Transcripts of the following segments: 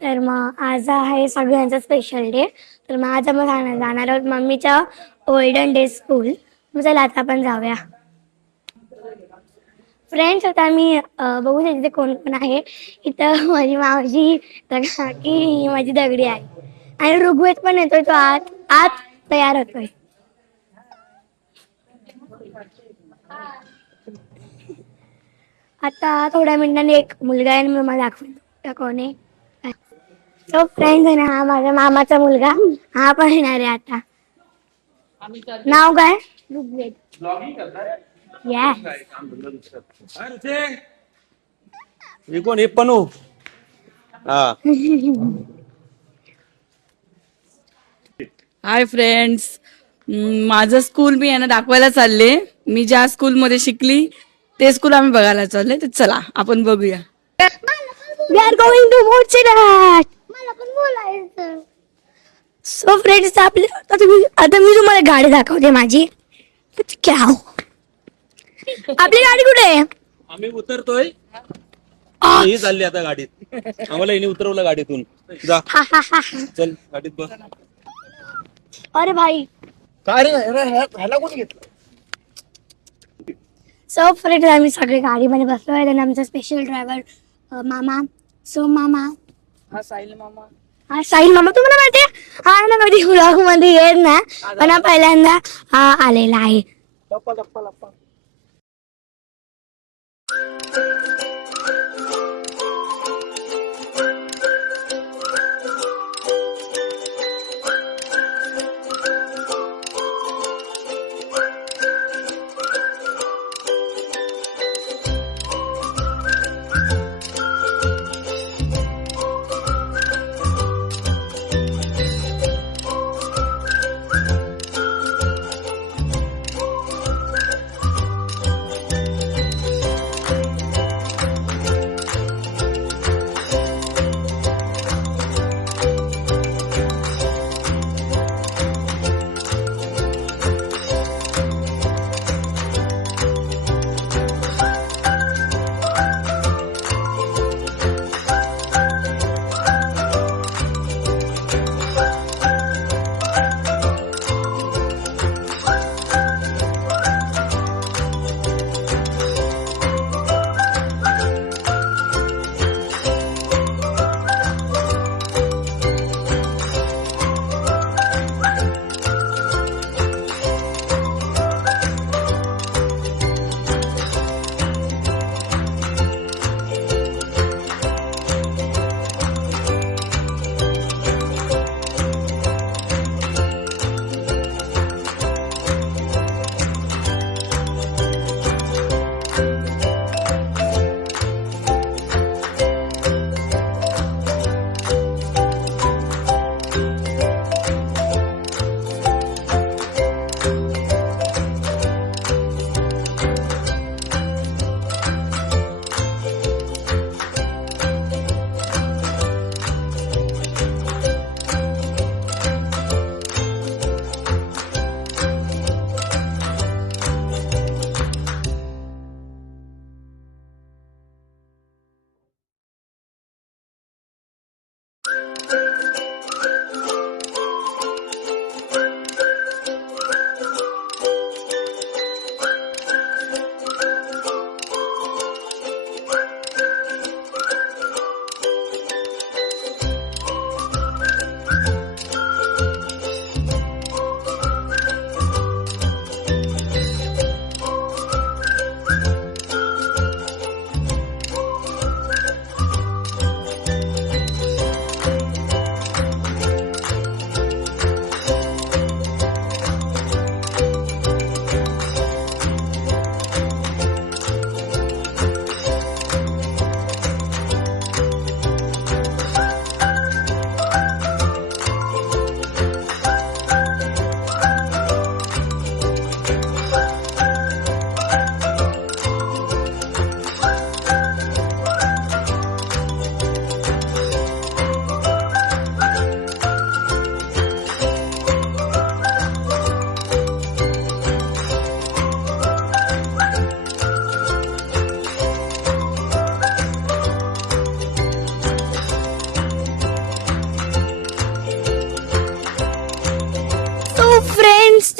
तर मग आज आहे सगळ्यांचा स्पेशल डे. तर मग आज आपण जाणार आहोत मम्मीच्या ओल्डन डे स्कूल. मग चला आता आपण जाऊया. फ्रेंड्स आता मी बघू शकते कोण कोण आहे इथं. माझी मावशी, काकी, ही माझी दगडी आहे आणि ऋग्वेद पण येतोय. तो आत आत तयार होतोय. आता थोड्या मिनिटांनी एक मुलगा आहे मला दाखवतो कोण आहे. तो फ्रेंड आहे ना, हा माझ्या मामाचा मुलगा. हा पण येणार आहे आता. नाव काय? ऋग्वेद. Yes. हे कोण? हे पनू. हा. हाय फ्रेंड्स, माझं स्कूल मी यांना दाखवायला चालले. मी ज्या स्कूलमध्ये शिकली ते स्कूल आम्ही बघायला चालले. तर चला आपण बघूया. We are going to Mochirat. मला पण बोलायचं. सो फ्रेंड्स आता मी तुम्हाला गाडी दाखवते माझी. क्या हो? आपली गाडी कुठे आहे? आम्ही उतरतोय. ही चालली आता गाडीत. आम्हाला हिने उतरवलं गाडीतून. जा चल गाडीत बस. अरे भाई. काय रे ह्याला कोण घेतलं? सो फ्रेंड्स आम्ही सगळे गाडीमध्ये बसलो आहे आणि आमचा स्पेशल ड्रायव्हर मामा. सो मामा, हा साहिल मामा. हा साहिल मामा तुम्हाला माहिती आहे? हा ना कधी व्लॉग मध्ये येत ना, पण हा पहिल्यांदा हा आलेला आहे. लप्पा लप्पा लप्पा.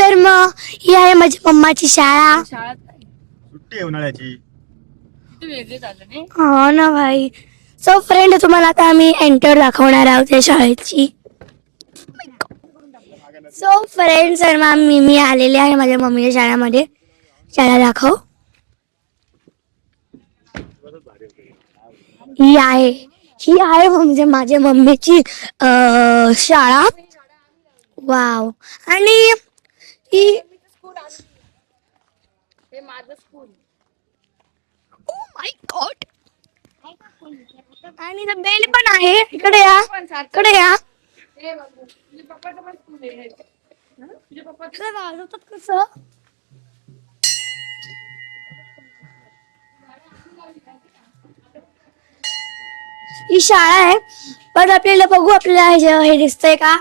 तर मग ही आहे माझ्या मम्माची शाळा. सुट्टी आहे उन्हाळ्याची. हो ना भाई. सो फ्रेंड तुम्हाला आता आम्ही एंटर दाखवणार आहोत या शाळेची. सो फ्रेंड्स मी आलेले आहे माझ्या मम्मीच्या शाळेमध्ये. शाळा दाखव. ही आहे म्हणजे माझ्या मम्मीची शाळा. वाव. आणि ही ओ माय गॉड. आणि बेल पण आहे. इकडे या, इकडे या. वाजवतात कसं. ही शाळा आहे पण आपल्याला बघू आपल्याला हे दिसतंय का.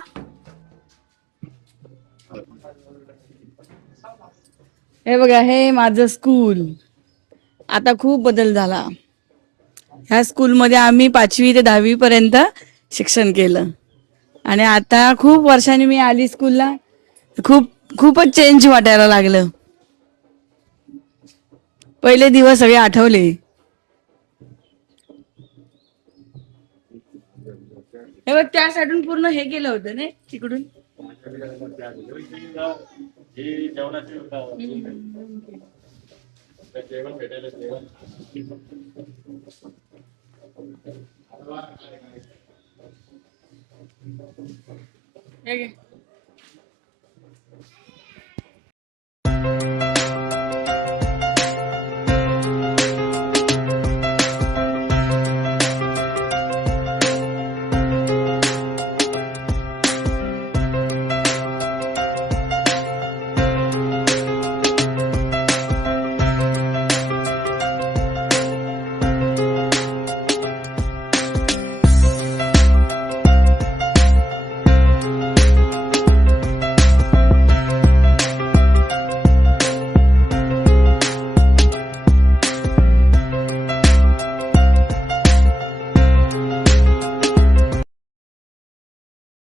हे बघा, हे माझं स्कूल. आता खूप बदल झाला. ह्या स्कूलमध्ये आम्ही 5वी ते 10वी पर्यंत शिक्षण केलं आणि आता खूप वर्षांनी मी आली स्कूलला. खूपच चेंज वाटायला लागलं. पहिले दिवस सगळे आठवले. हे बघ, त्या साईडून पूर्ण हे केलं होतं ना तिकडून. हे घे.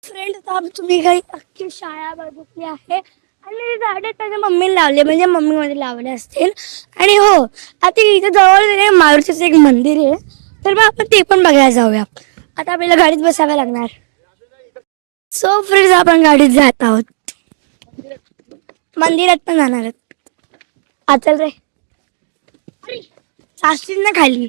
फ्रेंड आता तुम्ही काही अख्खी शाळा बघितली आहे आणि झाडे त्याच्या मम्मीने लावले म्हणजे मम्मी मध्ये लावले असतील. आणि हो आता इथे जवळ मारुतीचं एक मंदिर आहे तर मग आपण ते पण बघायला जाऊया. आता आपल्याला गाडीत बसावं लागणार. सो फ्रेंड्स आपण गाडीत जात आहोत. मंदिरात पण जाणार आहेत. चल रे सासतील ना खाली.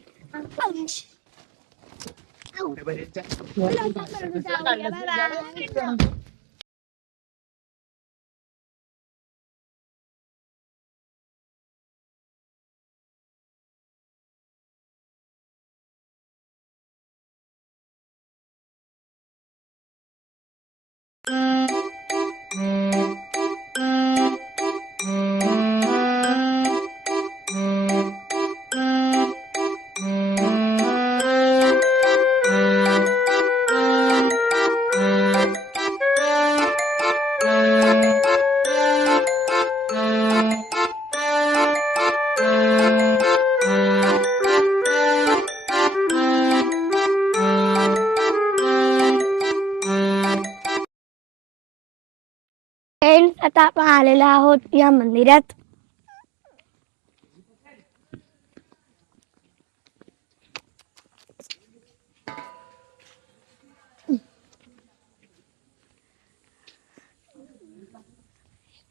फ्रेंड्स आता आपण आलेलो आहोत या मंदिरात.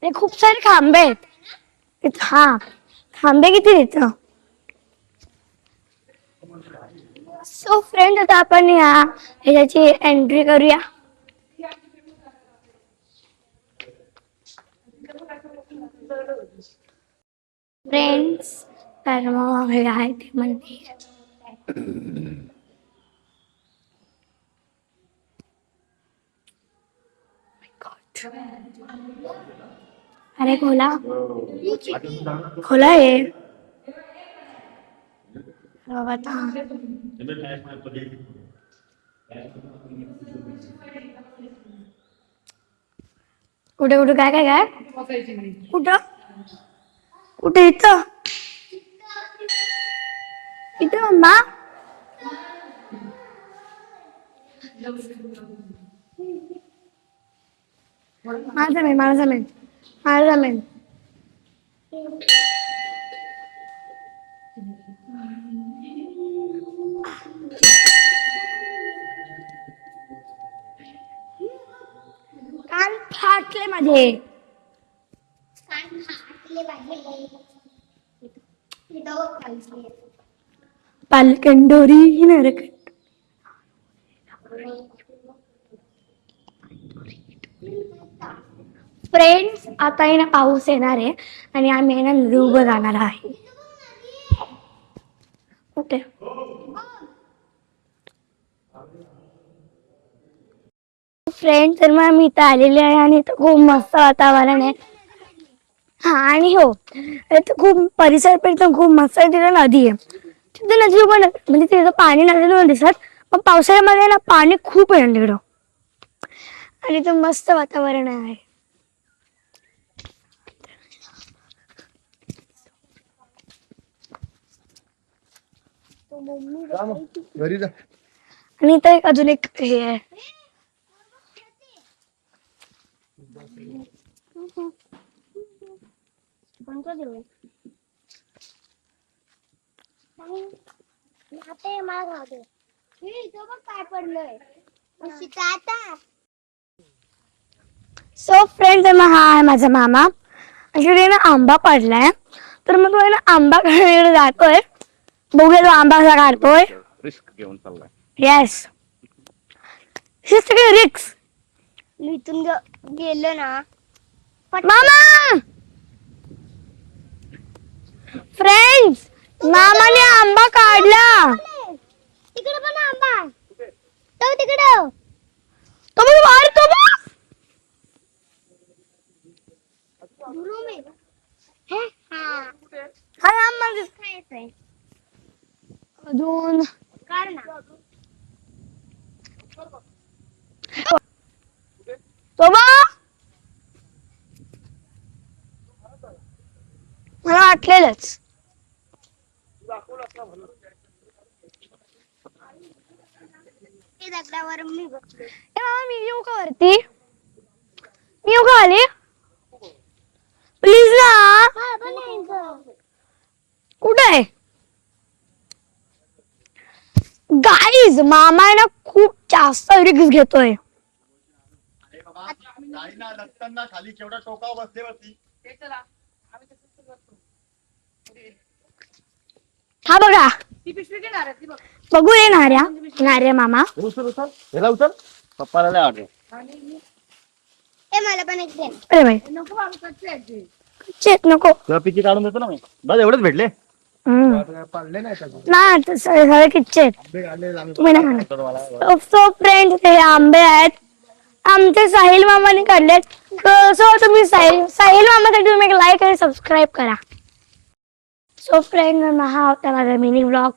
खूप सारे खांबे आहेत. हा खांबे किती तिथं. सो फ्रेंड्स आता आपण ह्याची एंट्री करूया. फ्रेंड्स तर मग हे आहे ते मंदिर. अरे खोला खोला आहे आता. कुठे कुठे काय काय काय कुठं कुठे इथं इथं मम्मा. मला जमेल. हा जमेल. कान फाटले माझे. पालकंडोरी नरक. फ्रेंड्स, आता आहे ना पाऊस येणार आहे आणि आम्ही आहे ना नदी उभं जाणार आहे. कुठे फ्रेंड, तर मग मी इथं आलेली आहे आणि इथं खूप मस्त वातावरण आहे. हा आणि हो, इथं खूप परिसर पण इथं खूप मस्त आहे. तिथं नदी आहे. तिथं नदी पण म्हणजे तिथं पाणी नसेल दिसत, पण पावसाळ्यामध्ये ना पाणी खूप आहे तिकडं आणि इथं मस्त वातावरण आहे. घरी जा. आणि इथं एक अजून एक हे आहे. सो फ्रेंड्स, हा आहे माझा मामा. actually ना आंबा पडलाय, तर मग तो आहे ना आंबा खायला जातोय. बघूया तो आंबा कसा काढतोय. रिस्क घेऊन चाललाय. येस, रिक्स. इथून गेलं ना मामा. फ्रेंड्स, मामाने आंबा काढला. तिकडे पण आंबा तो तिकडे तो मग बाहेर तो हा आंबा खायचंय अजून. तो मला वाटलेलंच. मी येऊ का वरती? मी येऊ का आली? प्लीज ना. कुठे आहे गाईज? मामा आहे ना खूप जास्त रिक्स घेतोय. लटकन खाली केवढा टोकावर बसले वरती. हा बघा, बघू ये नार्या मामा. उचल उचल पप्पाला नाही आवडत. मला पण एक दे. अरे भाई कच्चे नको. पिकी काढून देतो ना मी. बस एवढेच भेटले. ना सगळे किच्चे आहेत. सो फ्रेंड्स, हे आंबे आहेत आमचे साहिल मामाने काढलेत. सो तुम्ही साहिल मामासाठी तुम्ही एक लाईक आणि सबस्क्राईब करा. सो फ्रेंड, हा होता माझा मिनी ब्लॉग.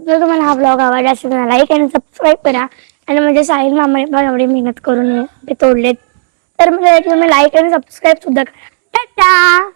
जर तुम्हाला हा ब्लॉग आवडला असेल तर लाईक आणि सबस्क्राईब करा. आणि म्हणजे साहिल मामाने पण एवढी मेहनत करून ते तोडलेत, तर म्हणजे तुम्ही लाईक आणि सबस्क्राईब सुद्धा करा. टाटा.